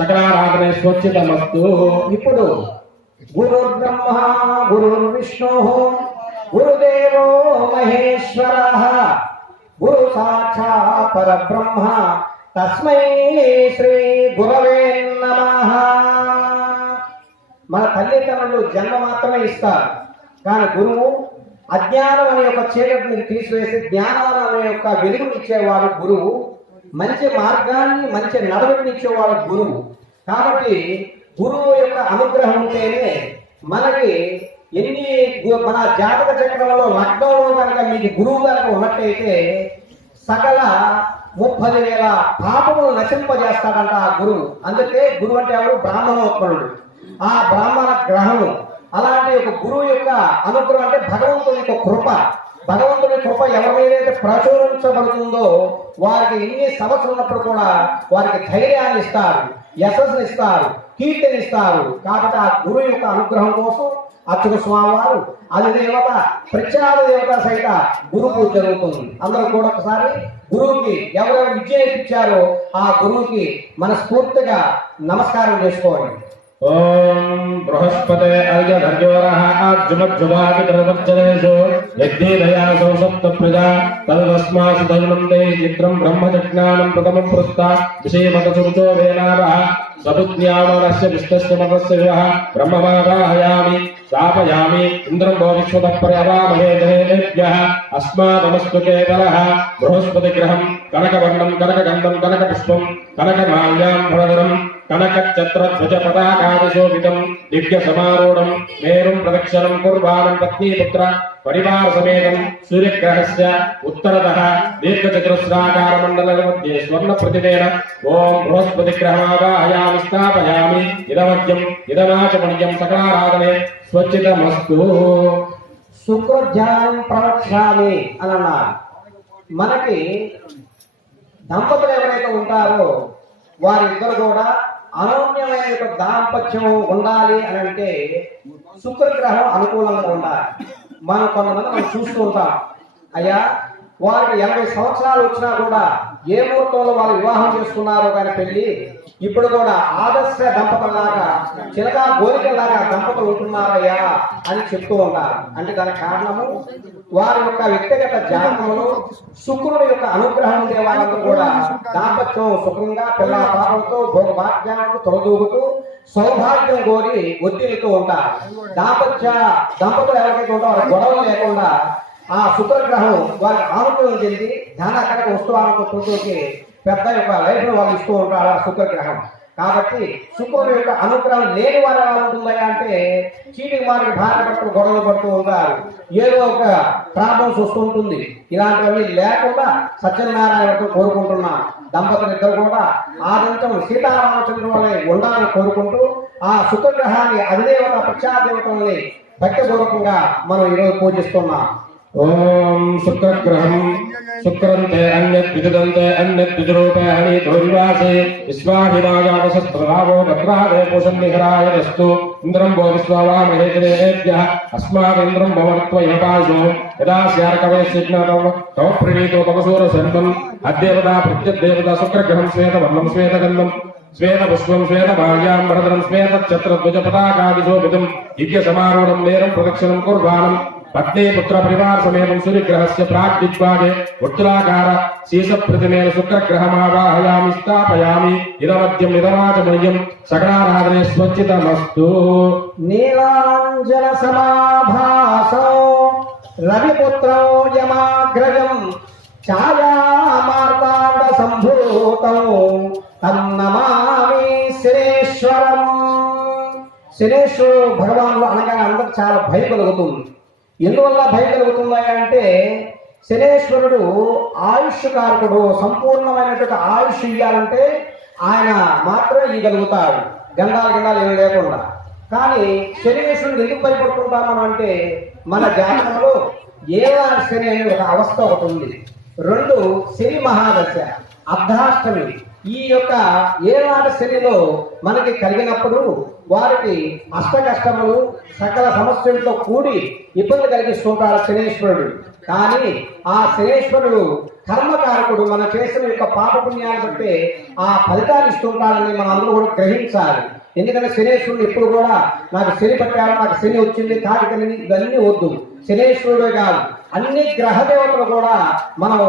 సకలారాధనే స్వచ్ఛతమస్తు ఇప్పుడు గురు బ్రహ్మ గురు విష్ణు గురుదేవో మహేశ్వర గురు సాక్షా పరబ్రహ్మ. తస్మై శ్రీ గురవే నమ. మన తల్లిదండ్రులు జన్మ మాత్రమే ఇస్తారు. కానీ గురువు అజ్ఞానం అనే యొక్క చీకటిని తీసివేసి జ్ఞానం అనే యొక్క వెలుగునిచ్చేవాడు గురువు. మంచి మార్గాన్ని మంచి నడవడిని ఇచ్చేవాడు గురువు. కాబట్టి గురువు యొక్క అనుగ్రహం ఉంటేనే మనకి ఎన్ని మన జాతక చక్రంలో లగ్నంలో కనుక మీకు గురువు కనుక ఉన్నట్టయితే సకల ముప్పై వేల పాపములు నశింపజేస్తాడంట ఆ గురువు. అందుకే గురువు అంటే ఎవరు? బ్రాహ్మణోత్పన్నుడు ఆ బ్రాహ్మణ గ్రహము. అలాంటి ఒక గురువు యొక్క అనుగ్రహం అంటే భగవంతుని యొక్క కృప. భగవంతుని కృప ఎవరి మీదైతే ప్రచురించబడుతుందో వారికి ఎన్ని సమస్యలు ఉన్నప్పుడు కూడా వారికి ధైర్యాన్ని ఇస్తారు యశస్సుని ఇస్తారు కీర్తిని ఇస్తారు. కాబట్టి ఆ గురువు యొక్క అనుగ్రహం కోసం అచ్చుక స్వామి వారు అది దేవత ప్రత్యాద దేవత సహిత గురు పూజ జరుగుతుంది. అందరూ కూడా ఒకసారి గురువుకి ఎవరెవరు విద్య ఇచ్చారో ఆ గురువుకి మనస్ఫూర్తిగా నమస్కారం చేసుకోవాలి ओम बृहस्पते अर्घ्य धर्योरः आज्जुमज्जुवादिकृतपच्चरेषु यज्ञेदयासौ सप्त प्रजा तदस्मासु धन्वन्ते मित्रम् ब्रह्मजज्ञानम् प्रथमम् पृष्टा विषयमतसुरुचो वेनावः सपुत्न्यामनस्य विष्णस्य मतस्य विवः ब्रह्ममावाहयामि स्थापयामि కనకమాల్యాం ఫలధరం దివ్య సమారూఢం మేరుం ప్రదక్షిణం కుర్వాణం పత్నీపుత్ర పరివార సమేతం సూర్యగ్రహస్య ఉత్తరతః దీర్ఘచతురస్రాకార మండల మధ్య స్వర్ణ ప్రతిదేన ఓం బృహస్పతి గ్రహమావాహయామి స్థాపయామి ఇదమద్యం ఇదమాచమణ్యం సకలారాధనే స్వచ్ఛితమస్తు శుక్రధ్యానం ప్రవక్ష్యామి అని అన్నారు మనకి దంపతులు ఎవరైతే ఉంటారో వారిద్దరు కూడా అనోన్యమైన యొక్క దాంపత్యం ఉండాలి అని అంటే శుక్రగ్రహం అనుకూలంగా ఉండాలి. మనం కొంతమంది మనం చూస్తూ ఉంటాం. అయ్యా వారికి ఎనభై సంవత్సరాలు వచ్చినా కూడా ఏ ముహూర్తంలో వాళ్ళు వివాహం చేసుకున్నారో కానీ పెళ్ళి ఇప్పుడు కూడా ఆదర్శ దంపతుల్లాగా చిలకా గోరికల్లాగా దంపతులు ఉంటున్నారయ్యా అని చెప్తూ ఉంటారు అంటే దానికి కారణము వారి యొక్క వ్యక్తిగత జాతకంలో శుక్రుడి యొక్క అనుగ్రహం ఉండే కూడా దాంపత్యం సుఖంగా పిల్ల పాపంతో భోగభాగ్యాలకు తొలదూగుతూ సౌభాగ్యం కోరి ఒత్తిడితో ఉంటారు. దాంపత్య దంపతులు ఎవరికైతే ఉంటారో గొడవలు లేకుండా ఆ శుక్రగ్రహం వారికి ఆనుకూలం చెంది ధన కనుక వస్తువులకు తోటోకి పెద్ద యొక్క లైఫ్ వాళ్ళు ఇస్తూ ఉంటారు ఆ శుక్రగ్రహం కాబట్టి శుక్రుడు యొక్క అనుగ్రహం లేని వారు ఎలా ఉంటుందా అంటే చీటికి భార్య బాధపడుతూ గొడవలు పడుతూ ఉంటారు. ఏదో ఒక ప్రాబ్లమ్స్ వస్తుంటుంది ఇలాంటివన్నీ లేకుండా సత్యనారాయణతో కోరుకుంటున్నాం. దంపతులు ఇద్దరు కూడా ఆనందం సీతారామచంద్రుల వల్లే ఉండాలని కోరుకుంటూ ఆ శుక్రగ్రహాన్ని అధిదేవత పక్షాదేవతల్ని భక్తిపూర్వకంగా మనం ఈరోజు పూజిస్తున్నాం. ఓం శుక్రగ్రహం శుక్రంతే అన్యత్ విదుదంతే అన్యత్ విదురూపేణి ధోరివాసే విశ్వాహినాయావసస్ప్రభావో భద్రాదే పూషం నిహరాయ వస్తు ఇంద్రం భో విశ్వావామహేతరేభ్య అస్మాదింద్రం భవత్వయపాశో యదా స్యార్కవే సిజ్ఞాతం తవ ప్రణీతో తమసూర శర్మం అద్దేవతా ప్రత్యద్దేవతా శుక్రగ్రహం శ్వేతవర్ణం శ్వేతగంధం శ్వేత పుష్పం శ్వేత భార్యాం భరతరం శ్వేత ఛత్రధ్వజ పతాకాదిశోభితం దివ్య సమారూఢం నేరం ప్రదక్షిణం కుర్వాణం పత్ని పుత్ర పరివార సమేతం సూర్యగ్రహస్య ప్రాక్ దిగ్భాగే ఉత్తరాకార శీర్ష ప్రతిమేన శుక్రగ్రహమావాహయామి స్థాపయామి ఇదమద్యం ఇదమాచమయ్యం సకలారాధనే స్వచ్చితమస్తు నీలాంజన సమాభాసో రవిపుత్రో యమాగ్రజం ఛాయామార్తాండ సంభూతం తన్నమామి శనేశ్వరం శనేశ్వరుడు భగవానుడు అనగా అందరికి చాలా భయం కలుగుతుంది ఎందువల్ల భయం కలుగుతున్నాయా అంటే శనేశ్వరుడు ఆయుష్ కారకుడు సంపూర్ణమైనటువంటి ఆయుష్ ఇవ్వాలంటే ఆయన మాత్రమే ఇవ్వగలుగుతాడు గంధాలు గంధాలు ఏమి లేకుండా. కానీ శనేశ్వరుడు ఎందుకు భయపడుతుంటాం మనం అంటే మన జాతకంలో ఏవారి శని అనే ఒక అవస్థ ఒకటి ఉంది. రెండు శని మహాదశ అర్ధాష్టమి. ఈ యొక్క ఏనాటి శనిలో మనకి కలిగినప్పుడు వారికి అష్ట కష్టములు సకల సమస్యలతో కూడి ఇబ్బంది కలిగిస్తుంటాడు శనేశ్వరుడు. కానీ ఆ శనేశ్వరుడు కర్మకారకుడు మనం చేసిన యొక్క పాపపుణ్యాన్ని బట్టి ఆ ఫలితాన్ని ఇస్తుంటాడని మనం అందరూ కూడా గ్రహించాలి. ఎందుకంటే శనేశ్వరుడు ఎప్పుడు కూడా నాకు శని పట్టాడు నాకు శని వచ్చింది కాకితని ఇవన్నీ వద్దు. శనేశ్వరుడే కాదు. అన్ని గ్రహ దేవతలు కూడా మనం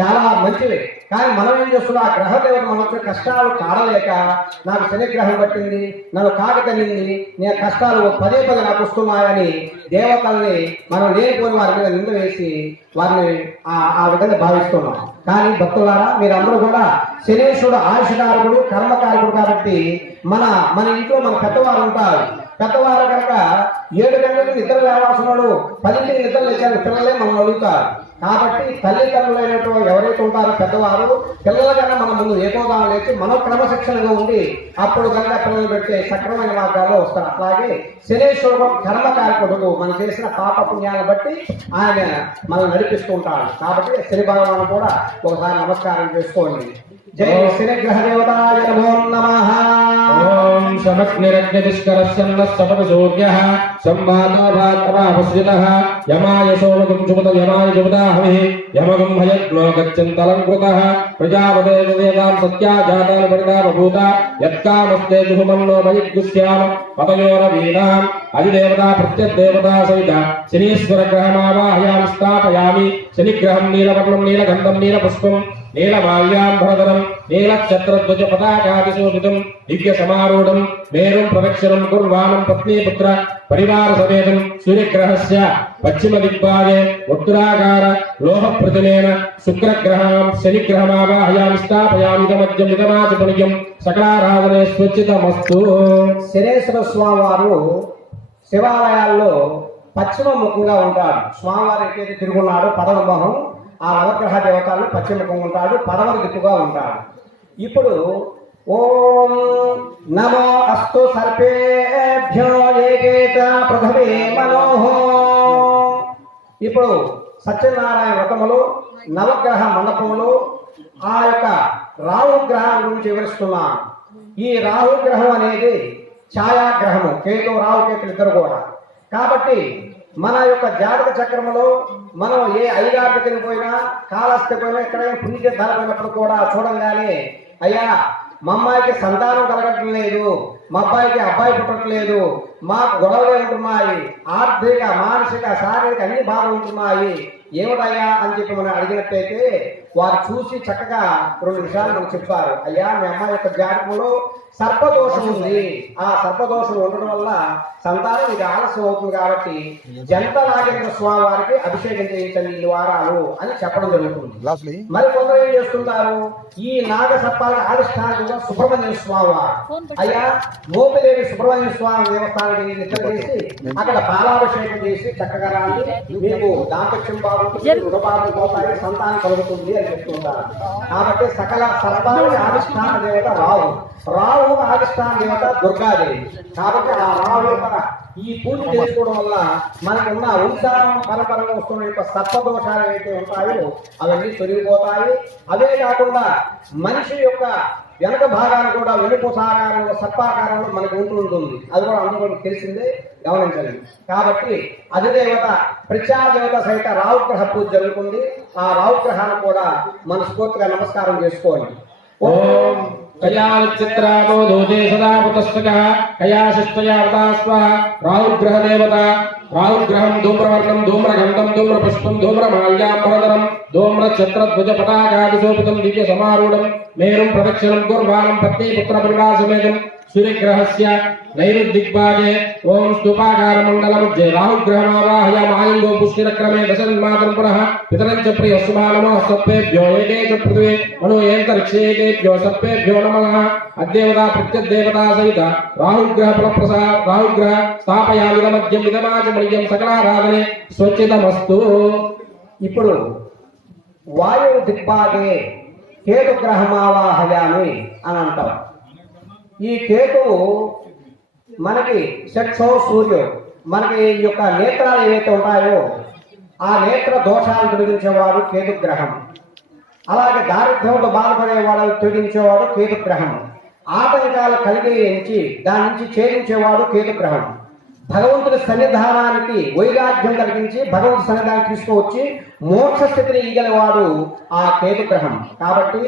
చాలా మంచివి. కానీ మనం ఏం చేస్తున్నాం? ఆ గ్రహ దేవత మన కష్టాలు కాడలేక నాకు శనిగ్రహం పట్టింది నన్ను కాక తల్లింది నేను కష్టాలు పదే పదే నాకు వస్తున్నాయని దేవతల్ని మనం లేనిపోయిన వారి మీద నింద వేసి వారిని ఆ ఆ విధంగా భావిస్తున్నాం. కానీ భక్తులారా మీరందరూ కూడా శనేశ్వరుడు ఆయుషకారకుడు కర్మకారకుడు కాబట్టి మన మన ఇంట్లో మన పెద్దవారు ఉంటారు. పెద్దవారు కనుక ఏడు గంటలకు నిద్ర లేవాల్సినాడు పదింటికి నిద్ర లేచారు పిల్లలే మనం అడుగుతారు. కాబట్టి తల్లిదండ్రులైనటువంటి ఎవరైతే ఉంటారో పెద్దవారు పిల్లల కన్నా మన ముందు ఏకోదానం లేచి మనం క్రమశిక్షణగా ఉండి అప్పుడు కనుక పిల్లలు పెట్టే సక్రమైన మార్గాల్లో వస్తారు. అట్లాగే శనేశ్వరుడు కర్మకారకుడు మనం చేసిన పాప పుణ్యాలను బట్టి ఆయన మనం నడిపిస్తూ ఉంటాడు. కాబట్టి శని భగవాను కూడా ఒకసారి నమస్కారం చేసుకోండి. జై శని గ్రహ దేవతాయ నమో నమః. ఓం సమగ్నిరగ్నిష్కరస్యన్న సపదసూర్యః సంవాదో భాతమాపశ్రితః యమాయ సోమగం యమాయ జుమదాహవి యమగం భయగ్నో గచ్చంతలం కృతః ప్రజాపతే వేదాం సత్యా జాతాని పరిణామభూత యత్కామస్తే జుహుమన్నో మయిద్గుస్యామ పతయోర అధిదేవతా ప్రత్యద్దేవతా సహిత శనీశ్వర గ్రహమావాహయాం స్థాపయామి శనిగ్రహం నీలవర్ణం నీలగంధం నీలపుష్పం నీలమాల్యాంబరధరం నీలక్షత్రధ్వజ పతాకాదిశోభితం దివ్య సమారూఢం మేరుం ప్రదక్షిణం కుర్వాణం పత్నీపుత్ర పరివార సమేతం సూర్యగ్రహస్య పశ్చిమ దిగ్భాగే ఉత్తరాకార లోహ ప్రతిమేన శుక్రగ్రహం శనిగ్రహమావాహయాం స్థాపయామిదమద్యం ఇదమద్యం ఇదమాచపణియం సకలారాధనే స్వచ్చితమస్తు శనేశ్వర స్వామి వారు శివాలయాల్లో పశ్చిమ ముఖంగా ఉంటారు. స్వామివారు ఎక్కడైతే తిరుగున్నాడో పదవ మొహం ఆ నవగ్రహ దేవతలు పశ్చిమ ఉంటాడు పదవ దిక్కుగా ఉంటాడు ఇప్పుడు ఓం నమో అస్తు సర్పేభ్యో ప్రథమే మనోహో ఇప్పుడు సత్యనారాయణ వ్రతములు నవగ్రహ మండపములు ఆ యొక్క రాహుగ్రహం గురించి వివరిస్తున్నాను ఈ రాహుగ్రహం అనేది ఛాయాగ్రహము కేతు రాహు కేతులు ఇద్దరు కూడా. కాబట్టి మన యొక్క జాతక చక్రములో మనం ఏ ఐదాటికి పోయినా కాలస్థి పోయినా ఎక్కడైనా పుణ్యతీర్థాలు పోయినప్పుడు కూడా చూడంగానే అయ్యా మా అమ్మాయికి సంతానం కలగటం లేదు మా అబ్బాయికి అబ్బాయి పుట్టట్లేదు మాకు గొడవలే ఉంటున్నాయి ఆర్థిక మానసిక శారీరక అన్ని బాధలు ఉంటున్నాయి. ఏమిటయ్యా అని చెప్పి మనం అడిగినట్టయితే వారు చూసి చక్కగా రెండు విషయాలు మనకు చెప్తారు అయ్యా మీ అమ్మాయి యొక్క జాతకంలో సర్పదోషం ఉంది. ఆ సర్పదోషం ఉండడం వల్ల సంతానం ఇది ఆలస్యం అవుతుంది కాబట్టి జంట నాగేంద్ర స్వామి వారికి అభిషేకం చేయించండి ఈ వారాలు అని చెప్పడం జరుగుతుంది. మరి కొందరు ఏం చేస్తుంటారు? ఈ నాగ సర్పాలకు ఆదిష్టానంగా సుబ్రహ్మణ్య స్వామి అయ్యా మోపిదేవి సుబ్రహ్మణ్య స్వామి దేవస్థానానికి నిద్ర చేసి అక్కడ పాలాభిషేకం చేసి చక్కగా రాండి మీకు దాంపత్యం బాగుంటుంది సంతానం కలుగుతుంది అని చెప్తుంటారు. కాబట్టి సకల సర్పాలకి ఆవిష్టాన దేవత రావు. రావు ఆవిష్టాన దేవత దుర్గాదేవి. కాబట్టి ఆ రావు ఈ పూజ చేసుకోవడం వల్ల మనకున్న వంశారం పరపరంగా వస్తున్న యొక్క సత్వదోషాలు ఏవైతే ఉంటాయో అవన్నీ తొలగిపోతాయి. అవే కాకుండా మనిషి యొక్క వెనక భాగాలు కూడా వెనుపూసాకారంలో సర్పాకారంలో మనకు ఉంటుంటుంది అది కూడా అందరూ తెలిసిందే గమనించాలి కాబట్టి అధిదేవత ప్రత్యాదేవత సహిత రావుగ్రహ పూజ జరుగుతుంది. ఆ రావుగ్రహాన్ని కూడా మనస్ఫూర్తిగా నమస్కారం చేసుకోవాలి ఓం కయాచిత్రామో దోదే సదా పుతస్తక స్వ రాహుగ్రహ దేవత రాహుగ్రహం ధూమ్రవర్ణం ధూమ్రగంధం ధూమ్రపుష్పం ధూమ్రమాల్యాంబరధరం ధూమ్ర ఛత్రధ్వజ పతాకాదిశోభితం దివ్య సమారూఢం మేరుం ప్రదక్షిణం కుర్వాణం పత్ని పుత్ర పరివాసమేదం సూర్యగ్రహస్య నైరుద్దిగ్భాగే ఓం స్తూపాకార జయ రాహుగ్రహమావాహయ రాహుగ్రహమావాహయామాయంగో పుష్టిరక్రమే దశన్మాతం పునః పితరం చ ప్రియ సుమానమో సప్పేభ్యో ఏకే చ పృథివే మనో ఏంతరిక్షేకేభ్యో సప్పేభ్యో నమః అద్దేవతా ప్రత్యద్దేవతా సహిత. రాహుగ్రహ ఫలప్రసా రాహుగ్రహ స్థాపయామిద మధ్యం ఇదమాచమణ్యం సకలారాధనే స్వచ్ఛితమస్తు ఇప్పుడు వాయువు దిగ్భాగే కేతు గ్రహమావాహయామి అని అంటాం. ఈ కేతువు మనకి షట్సో సూర్యుడు మనకి ఈ యొక్క నేత్రాలు ఏవైతే ఉంటాయో ఆ నేత్ర దోషాలు తొలగించేవాడు కేతు గ్రహం. అలాగే దారిద్ర్యంతో బాధపడేవాడు తొలగించేవాడు కేతు గ్రహం. ఆటంకాలు కలిగించి దాని నుంచి ఛేదించేవాడు కేతు గ్రహం. భగవంతుడి సన్నిధానానికి వైరాగ్యం కలిగించి భగవంతుడి సన్నిధానం తీసుకువచ్చి మోక్ష స్థితిని ఈగలవాడు ఆ కేతు గ్రహం కాబట్టి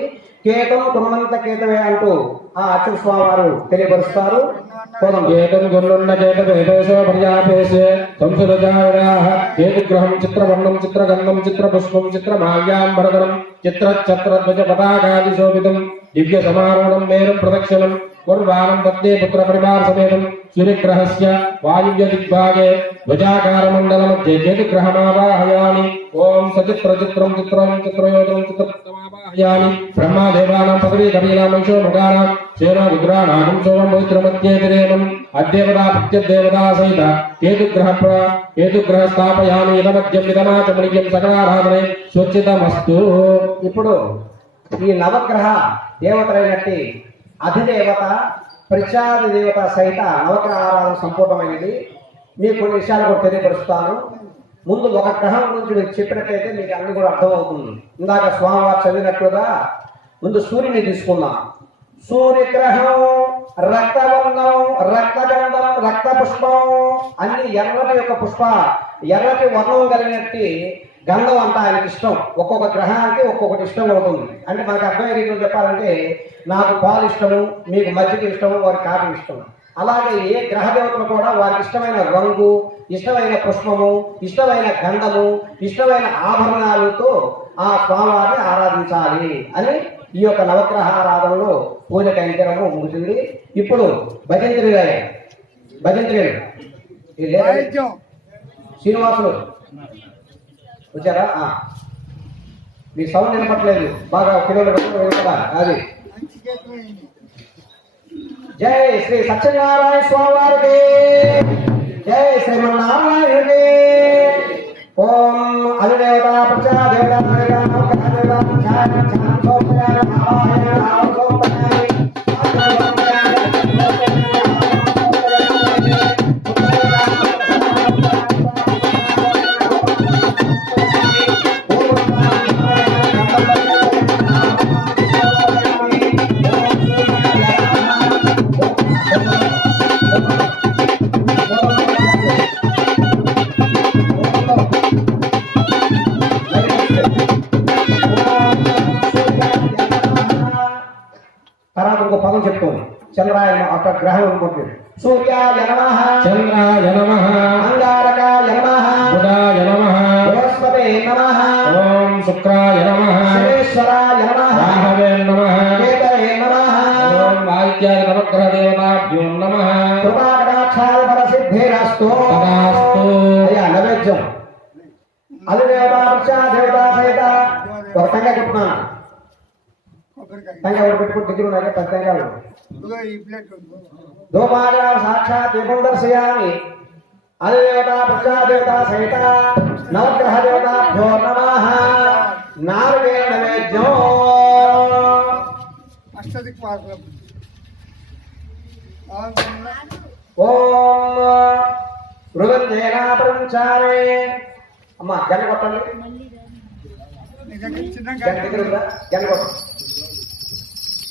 కేతం తుమ్మంత కేతవే అంటూ ఆ అచ్యుత స్వామి వారు తెలియపరుస్తారు పోదాం. ఏతం గురున్న చేత వేదేశో ప్రజాపేశే సంసురజావిరాహ కేతుగ్రహం చిత్రవర్ణం చిత్రగంధం చిత్రపుష్పం చిత్రమాల్యాంబరధరం చిత్రఛత్రధ్వజ పతాకాది శోభితం దివ్య సమారోహం మేరం ప్రదక్షిణం కుర్వాణం పత్నే పుత్ర పరివార సమేతం సూర్యగ్రహస్య వాయువ్య దిగ్భాగే ధ్వజాకార మండల మధ్య కేతుగ్రహమావాహయామి ఓం సచిత్ర చిత్రం చిత్రం చిత్రయోగం చిత్రమావాహయామి బ్రహ్మా దేవానాం పదవీ కవీనాం వంశో మృగానాం సేనా రుద్రాణాగం సోమం పవిత్రమధ్యే విరేమం అద్దేవతా ప్రత్యద్దేవతా సహిత కేతుగ్రహ ప్ర కేతుగ్రహ స్థాపయామి ఇదమధ్యం ఇదమాచమణియం సకలారాధనే స్వచ్ఛితమస్తు ఇప్పుడు ఈ నవగ్రహ దేవతలైనట్టి అధిదేవత ప్రత్యాది దేవత సహిత నవగ్రహ ఆరాధన సంపూర్ణమైనది మీకు కొన్ని విషయాలు కూడా తెలియపరుస్తాను. ముందు ఒక గ్రహం గురించి మీకు చెప్పినట్లయితే మీకు అన్ని కూడా అర్థమవుతుంది. ఇందాక స్వామివారు చదివినట్లుగా ముందు సూర్యుని తీసుకుందాం. సూర్యగ్రహం రక్తవర్ణం రక్తగంధం రక్త పుష్పం అన్ని ఎర్రటి యొక్క పుష్ప ఎర్రటి వర్ణం కలిగినట్టు గంధం అంతా ఆయనకి ఇష్టం. ఒక్కొక్క గ్రహానికి ఒక్కొక్కటి ఇష్టం ఉంటుంది అంటే మనకు అర్థమయ్యే రీతిలో చెప్పాలంటే నాకు పాలు ఇష్టము మీకు మజ్జిగ ఇష్టము వారికి కాఫీ ఇష్టం అలాగే ఏ గ్రహ దేవతలు కూడా వారికి ఇష్టమైన రంగు ఇష్టమైన పుష్పము ఇష్టమైన గంధము ఇష్టమైన ఆభరణాలతో ఆ స్వామివారిని ఆరాధించాలి అని ఈ యొక్క నవగ్రహ ఆరాధనలో పూజ కైంకరము ముగిసింది. ఇప్పుడు భజంత్రి భజంత్రి శ్రీనివాసులు. వచ్చారా మీ సౌండ్ వినపట్లేదు. బాగా కిలోలు కదా అది. జై శ్రీ సత్యనారాయణ స్వామి వారికి జై శ్రీమన్నారాయణుడి ఓం అధిదేవత ప్రజాదేవత చంద్రాయ ఒక గ్రహం అనుకుంటుంది సూర్యాయ నమ చంద్రాయ నమ అంగారకాయ నమ బుధాయ నమ బృహస్పతే నమ ఓం శుక్రాయ నమ శనేశ్వరాయ నమ రాహవే నమ కేతవే నమ ఓం వాయిద్యాయ నవగ్రహ దేవతాభ్యో నమ కృపాకటాక్షాల సిద్ధిరస్తు తదాస్తు. అయ్యా నైవేద్యం అది దేవత వృక్ష దేవత సహిత ఒక టెంకాయ కొట్టున్నాను టెంకాయ ఒకటి పెట్టుకుని దగ్గర ఉన్నాయి పెద్ద టెంకాయలు ధూపాగా సాక్షాత్ దీపం దర్శయామి అది దేవత వృక్ష దేవత సహిత నవగ్రహ దేవతాభ్యో నమ నాలుగేల నైవేద్యం ఓం మృగంజేనా పరంచామే అమ్మా గంట కొట్టండి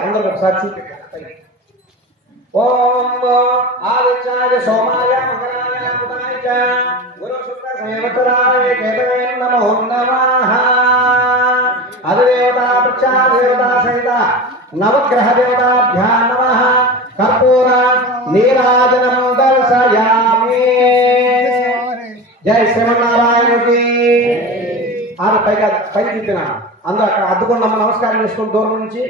అందరూ ఒకసారి చూపించాలి ఓం ఆదిత్యాయ సోమాయ మంగళాయ బుధాయ గురు శుక్ర సంవత్సరాయ కేతవే నమో నమః. అధిదేవత ప్రత్యాదేవత సహిత నవగ్రహ దేవతాభ్యా నమః. కర్పూర నీరాజనం దర్శయామి. జై శ్రీమన్నారాయణకి ఆరు పైగా పైకి తిప్పిన అందరూ అక్కడ అద్దుకున్నాము నమస్కారం చేసుకుని దూరం నుంచి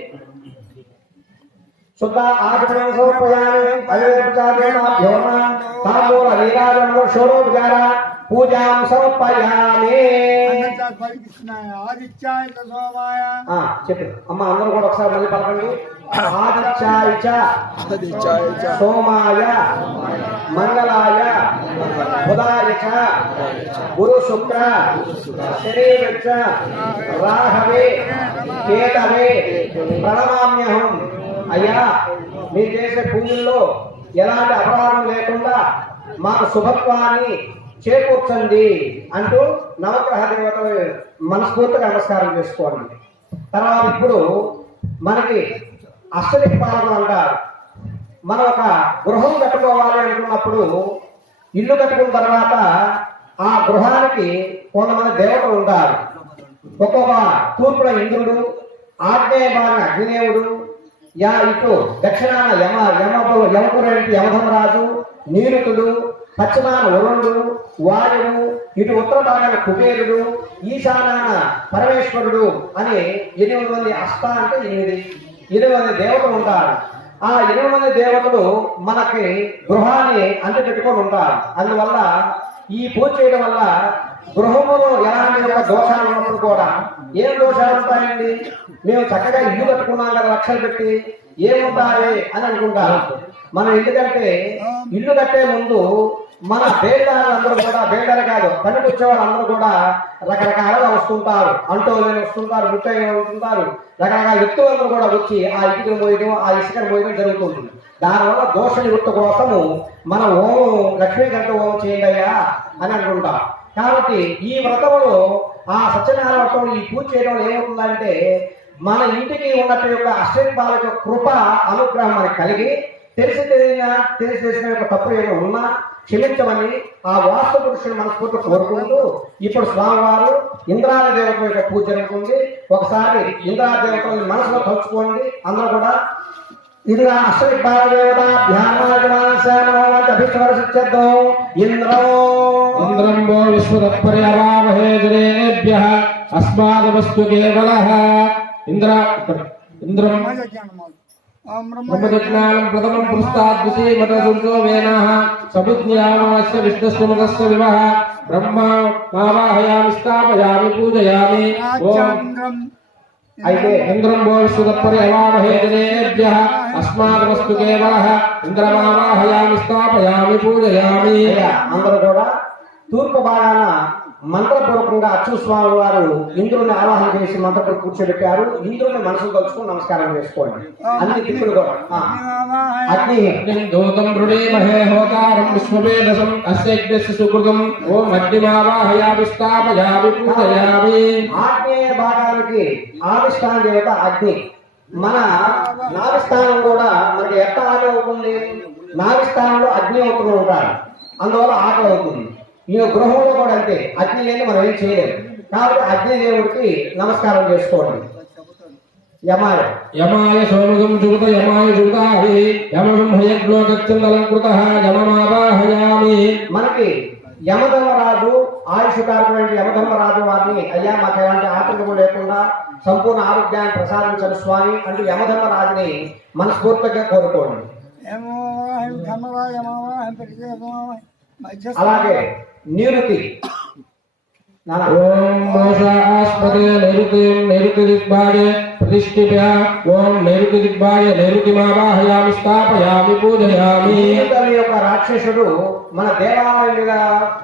శుద్ధ ఆచమనం సమర్పయామి అయోధ్యాదేవాభ్యోమ తాంబూల నీరాజనంలో షోడోపచార పూజాం సమర్పయామి. ఆదిత్యాయ సోమాయ ఆ, చెప్పు. అమ్మ అందరూ కూడా ఒకసారి మళ్ళీ పలకండి. ఆదిత్యాయ సోమాయ మంగళాయ బుధాయ గురు శుక్ర శరీర రాహవే కేతవే ప్రణమామ్యహం. అయ్యా మీరు చేసే పూజల్లో ఎలాంటి అపరాధం లేకుండా మాకు శుభత్వాన్ని చేకూర్చండి అంటూ నవగ్రహ దేవత మనస్ఫూర్తిగా నమస్కారం చేసుకోండి. తర్వాత ఇప్పుడు మనకి అష్టదిక్పాలకులు అంటారు. మనం ఒక గృహం కట్టుకోవాలి అనుకున్నప్పుడు ఇల్లు కట్టుకున్న తర్వాత ఆ గృహానికి కొంతమంది దేవతలు ఉంటారు ఒక్కొక్క తూర్పున ఇంద్రుడు ఆగ్నేయ భాగం అగ్నిదేవుడు యా ఇటు దక్షిణాన యమ యమ యమపురేంటి యమధమరాజు నీరుతుడు పశ్చిమాన వరుణుడు వాయువు ఇటు ఉత్తర భాగాన కుబేరుడు ఈశానాన పరమేశ్వరుడు అని ఎనిమిది మంది అష్ట అంటే ఎనిమిది ఎనిమిది మంది దేవతలు ఉంటారు. ఆ ఎనిమిది మంది దేవతలు మనకి గృహాన్ని అంటిపెట్టుకొని ఉంటారు. అందువల్ల ఈ పూజ చేయడం వల్ల గృహములో ఎలాంటి ఒక దోషాలు ఉన్నప్పుడు కూడా ఏం దోషాలు ఉంటాయండి? మేము చక్కగా ఇల్లు కట్టుకున్నాం కదా లక్షలు పెట్టి. ఏముంటాయి అని అనుకుంటారు. మనం ఎందుకంటే ఇల్లు కట్టే ముందు మన బేల్దారులు అందరూ కూడా బేల్దారు కాదు పనికి వచ్చేవాళ్ళందరూ కూడా రకరకాలుగా వస్తుంటారు. అంటూ వస్తుంటారు ముట్టయ్య వస్తుంటారు. రకరకాల వ్యక్తులందరూ కూడా వచ్చి ఆ ఇంటికి పోయడం ఆ ఇసుకను పోయడం జరుగుతుంది. దానివల్ల దోష నివృత్తి కోసము మన ఓం లక్ష్మీకంఠ ఓం చేయండియా అని అనుకుంటాం. కాబట్టి ఈ వ్రతంలో ఆ సత్యనారాయణ వ్రతంలో ఈ పూజ చేయడం ఏమవుతుందంటే మన ఇంటికి ఉన్నట్టు యొక్క అష్టదిక్పాల యొక్క కృప అనుగ్రహం మనకి కలిగి తెలిసి తెలియన తెలిసి తెలిసిన యొక్క తప్పులు ఏమైనా ఉన్నా క్షమించమని ఆ వాస్తు పురుషుని మనస్ఫూర్తి కోరుకుంటూ ఇప్పుడు స్వామివారు ఇంద్రాది దేవత యొక్క పూజ జరుగుతుంది. ఒకసారి ఇంద్రాది దేవతల్ని మనసులో తలుచుకోండి. అందరూ కూడా దేవత ధ్యానమాజమానసేమోభిస్వరసిద్ధ్యం ఇంద్రో ఇంద్రం. వో విశ్వదత్పర్యవామహే జనేభ్యः అస్మాదవస్తు కేవలः. ఇంద్ర ఇంద్రం. బ్రహ్మదజ్ఞానం ప్రథమం పురస్తాద్విషీమతదుర్గో వేనాः సముజ్ఞామాస్య విష్ణుస్వముఖస్య వివः బ్రహ్మ మావాహయామి స్థాపయామి పూజయామి. ఓం. అయితే ఇంద్రం వో విశ్వదత్పర్యవామహే జనేభ్యः అస్మాదవస్తు కేవలः ఇంద్రమావాహయామి స్థాపయామి పూజయామి. అందరూ కూడా తూర్పు భాగాన మంత్రపూర్వకంగా అచ్చు స్వామి వారు ఇంద్రుని ఆవాహన చేసి మంత్రపూర్వక కూర్చోబెట్టారు. ఇంద్రుని మనసులు తలుచుకుని నమస్కారం చేసుకోండి. అన్ని దిక్కులు కూడా. అగ్ని. దూతం వృణీమహే హోతారం విశ్వవేదసం అస్యజ్ఞస్య సుకృతం ఓం అగ్నిమావాహయామి స్థాపయామి పూజయామి. ఆగ్నేయ భాగానికి ఆవిష్టాన దేవత అగ్ని. మన నావిస్థానం కూడా మనకి ఎట్లా ఆకలి అవుతుంది నావిస్థానంలో అగ్నిహోత్రులు ఉంటారు అందువల్ల ఆకలి అవుతుంది. ఈ గృహంలో కూడా అంతే. అగ్ని లేని మనం ఏం చేయలేము కాబట్టి అగ్ని దేవుడికి నమస్కారం చేసుకోండి. యమాయ. యమాయ సోమగం జుగుత యమాయ జుగుతాహి యమగం హయగ్లో గచ్చందలంకృత యమమావాహయామి మనకి యమధర్మరాజు ఆయుష్ కారకుడైన యమధర్మరాజు వారిని అయ్యా మాకు ఎలాంటి ఆటంకము లేకుండా సంపూర్ణ ఆరోగ్యాన్ని ప్రసాదించను స్వామి అంటూ యమధర్మరాజుని మనస్ఫూర్తిగా కోరుకోండి. అలాగే నాన్న, ఓం మోషాస్పదే నైరుతి నైరుతి దిగ్భాగే ప్రతిష్ఠిప్య ఓం నైరుతి దిగ్భాగే నైరుతిమావాహయామి స్థాపయామి పూజయామి. నివృత్తి యొక్క రాక్షసుడు మన దేవాలయం మీద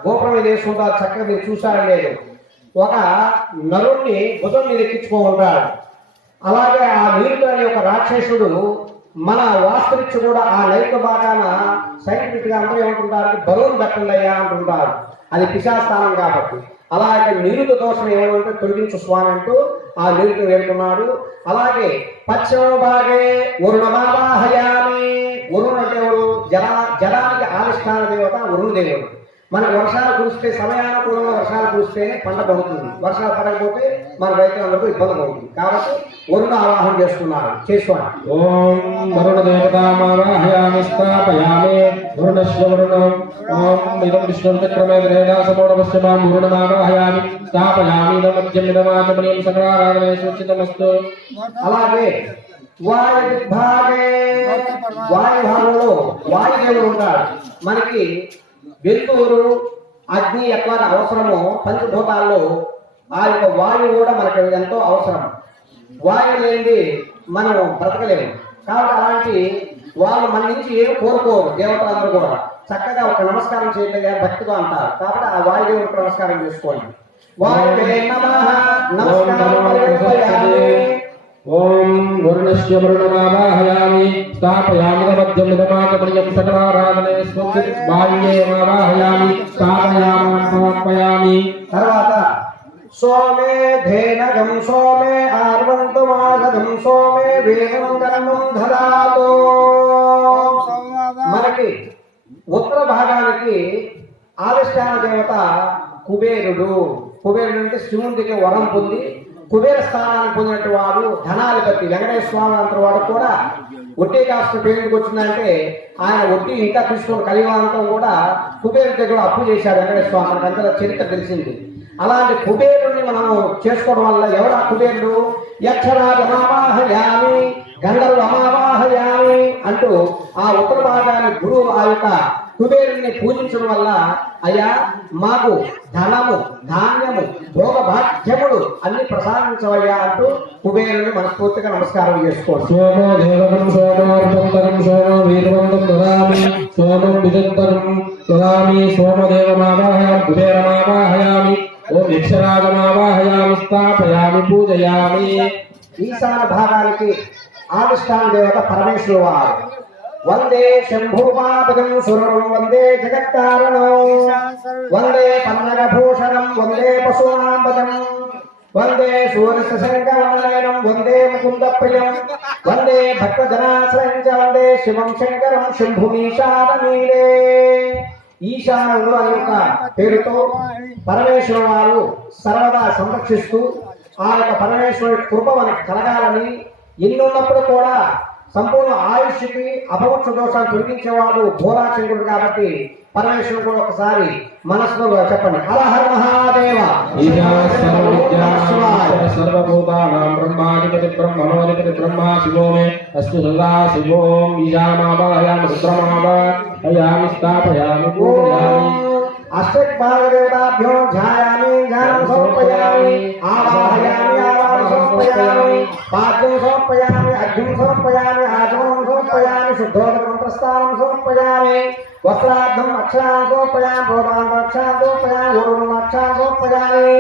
గోపురం మీద వేసుకుంటారు చక్కగా మీరు చూసారా లేదు. ఒక నరుణ్ణి భుజం మీద ఎక్కించుకో ఉంటాడు. అలాగే ఆ నీరుడు అనే ఒక రాక్షసుడు మన వాస్తవిక్స్ కూడా ఆ లైట్ భాగాన సైంటిఫిక్గా అందరూ ఏమంటుంటారు? బరువును పెట్టండి అయ్యా అంటుంటారు. అది పిశాస్థానం కాబట్టి. అలాగే నిరుత దోషం ఏమంటే తొలగించు స్వామి అంటూ ఆ నిరుత వేడుకున్నాడు. అలాగే పశ్చిమ భాగే వరుణమావాహయామి. వరుణ దేవుడు ఎవరు? జలా జలానికి ఆవిష్కార దేవత వరుణ దేవుడు. మనకు వర్షాలు కురిస్తే సమయానుకూలంగా వర్షాలు కురిస్తేనే పంట పండుతుంది. వర్షాలు పడకపోతే మన రైతులందరికీ ఇబ్బంది అవుతుంది కాబట్టి వరుణ ఆవాహన చేస్తున్నారు. చేసుకోండి ఓం వరుణ దేవతామావాహయామి స్థాపయామి. వరుణస్య వరుణం. ఓం ఇదం విష్ణుర్చక్రమే రేదాసమోడవస్య మాం వరుణమావాహయామి స్థాపయామి. ఇదం మధ్యం ఇదమాచమనీయం సకలారాధనే సూచితమస్తు. అలాగే వాయు భాగంలో వాయుదేవుడు ఉంటాడు. మనకి వెలుతురు అగ్ని ఎట్లా అవసరమో పంచభూతాల్లో ఆ యొక్క వాయువు కూడా మనకు ఎంతో అవసరం. వాయువు లేనిది మనం బ్రతకలేము. కాబట్టి అలాంటి వాళ్ళు మన నుంచి ఏమి కోరుకోరు దేవతలందరూ కూడా. చక్కగా ఒక నమస్కారం చేయగా భక్తిగా అంటారు. కాబట్టి ఆ వాయుదేవుడికి నమస్కారం చేసుకోండి. వాయువే నమః. నమస్కారం. ఓం వరుణస్య వరుణమావాహయామి స్థాపయామి మధ్యమిదమాచమణియం సకలారాధనే స్వస్తి బాల్యేమావాహయామి స్థాపయామి సమర్పయామి. తర్వాత సోమే ధేనగం సోమే ఆర్వంతమాగదం సోమే వేగం ధరాతో మనకి ఉత్తర భాగానికి ఆవిష్కార దేవత కుబేరుడు. కుబేరుడు అంటే శివుడికి వరం పొంది కుబేర స్థానాన్ని పొందినట్టు వాడు ధనాధిపతి వెంకటేశ్వర స్వామి అంత వాడు కూడా ఒట్టే కాస్త పేరుకి వచ్చిందంటే ఆయన ఒట్టి ఇంకా తీసుకున్న కలియుగాంతం కూడా కుబేరు దగ్గర అప్పు చేశాడు వెంకటేశ్వర స్వామి. మనకు అంతా చరిత్ర తెలిసింది. అలాంటి కుబేరుని మనం చేసుకోవడం వల్ల ఎవరా కుబేరుడు? యక్షరాజ అమావాహయామి గంధర్వ అమావాహయామి అంటూ ఆ ఉత్తర భాగాన్ని గురువు ఆ యొక్క కుబేరుని పూజించడం వల్ల అయ్యా మాకు ధనము ధాన్యము భోగ భాగ్యములు అన్ని ప్రసాదించవయ్యా అంటూ కుబేరుని మనస్ఫూర్తిగా నమస్కారం చేసుకోవచ్చు. సోమో దేవతం సోమోర్పంతరం సోమో వీరవంతం దదామి సోమం విజంతరం దదామి సోమదేవమావాహయామి కుబేరమావాహయామి ఓం యక్షరాజమావాహయామి స్థాపయామి పూజయామి. ఈశాన భాగానికి ఆవిష్టాన దేవత పరమేశ్వరు వారు. వందే శంభుపాపదం సురం వందే జగత్కారణం వందే పన్నగభూషణం వందే పశూనాంబదం వందే సూర్యశంకరనయనం వందే ముకుంద ప్రియం వందే భక్తజనాశ్రయం చ వందే శివం శంకరం శంభుమీశానమీరే ఈశానుడు అనే యొక్క పేరుతో పరమేశ్వర వారు సర్వదా సంరక్షిస్తూ ఆ యొక్క పరమేశ్వరుడి కృప మనకు కలగాలని ఎన్నున్నప్పుడు కూడా సంపూర్ణ ఆయుష్కి అపవృక్ష దోషాన్ని తొలగించేవాడు భోలాశంకరుడు కాబట్టి పరమేశ్వరుడు కూడా ఒకసారి మనస్సులో చెప్పండి. హర హర మహాదేవ. శివాయ. సర్వభూతానాం బ్రహ్మాధిపతి బ్రహ్మణోధిపతి బ్రహ్మా శివో మే అస్తు సదా శివోం ఈశామావాహయామి రుద్రమావాహయామి స్థాపయామి अष्टपाददेवताभ्यो ध्यायामि, ज्ञानं समर्पयामि, आवाहयामि आवाहं समर्पयामि, पाद्यं समर्पयामि, अग्निं समर्पयामि आचमनं समर्पयामि शुद्धोदकमन्त्रस्नानं समर्पयामि, वस्त्राद्धम् अक्षां समर्पयामि भवमान्तरक्षां समर्पयामि गुरुमक्षां समर्पयामि,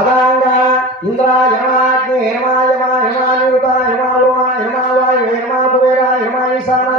अदाङ्गा इन्द्रा यमाग्नि हेमा यमा हेमा निरुता हेमा लोमा हेमा वायु हेमा कुबेरा हेमा ईशाना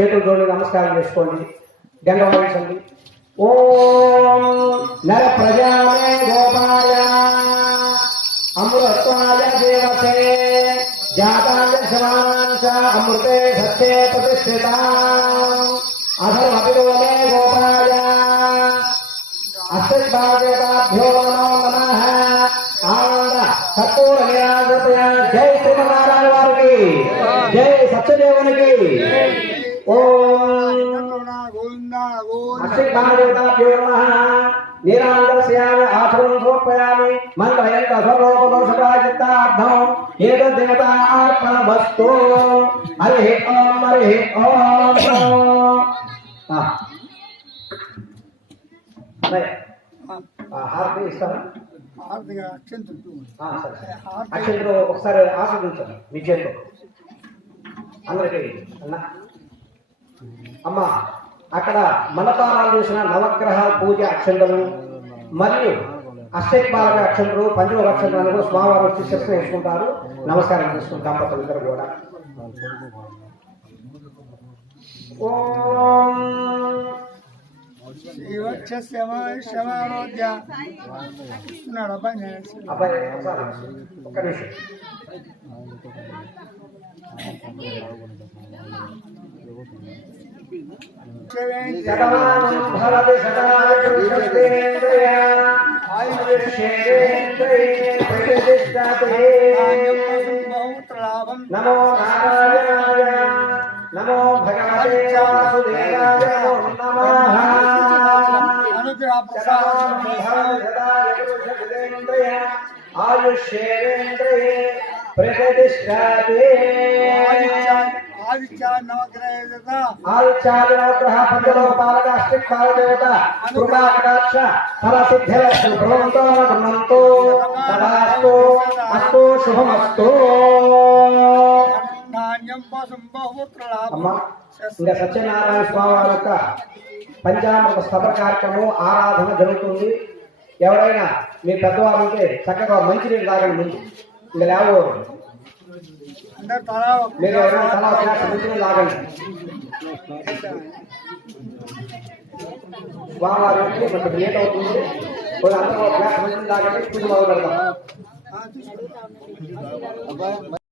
చేతులు జోడు నమస్కారం చేసుకోండి. గంగ వహించండి ఓం నర ప్రజామే గోపాయ. అమృత్వాయ దేవసే జాతాయ సమానాంశ అమృతే సత్యే ప్రతిష్ఠిత. అధర్మపిలోనే గోపాయ. అస్తిభాగేతాభ్యో నమ. అష్టభాగేతాభ్యో నమః నీరాందర్శయామి ఆచరణం సమర్పయామి మంత్రయంత సర్వోపదోషకాజితార్థం ఏతద్దేవతా అర్పణమస్తు హరి ఓం హరి ఓం ఆ. అన్నయ్య, ఆ, హారతి ఇస్తారా ఆ, సరే అక్షంతలు ఒకసారి ఆస్వాదించండి మీ చేతితో అందరికీ అన్న అమ్మ అక్కడ మండపాలు చేసిన నవగ్రహ పూజ అక్షంతలు మరియు అష్టైపాలక అక్షంతలు పంచమ అక్షంతలు కూడా స్వామివారు వచ్చి శస్త్రం వేసుకుంటారు. నమస్కారం చేసుకుంటాం దంపతులు ఇద్దరు కూడా. ఓం క్షమారోగ్య అబ్బాయి ఒకసారి ఒక్క నిమిషం. నమో నారాయణాయ నమో భగవతే వాసుదేవాయ నమో ఆదిత్య నవగ్రహ ఆదిత్యాదినవగ్రహ పంచలోపాలక అష్టిపాలదేవత కృపాకటాక్ష ఫల సిద్ధిరస్తు భ్రమంతో గృహంతో తదాస్తు అస్తు శుభమస్తు. ఇంకా సత్యనారాయణ స్వామి వారి యొక్క పంచామృత స్తవ కార్యక్రమం ఆరాధన జరుగుతుంది. ఎవరైనా మీ పెద్దవారు ఉంటే చక్కగా మంచినీళ్ళు తాగండి ముందు. ఇంకా లేవరు అందరు తలా మీరు ఎవరైనా తలా ఒక గ్లాస్ మంచినీళ్ళు తాగండి స్వామివారి వచ్చి కొంచెం లేట్ అవుతుంది కొంచెం అందరూ ఒక గ్లాస్ మంచినీళ్ళు తాగండి పూజ మొదలు పెడదాం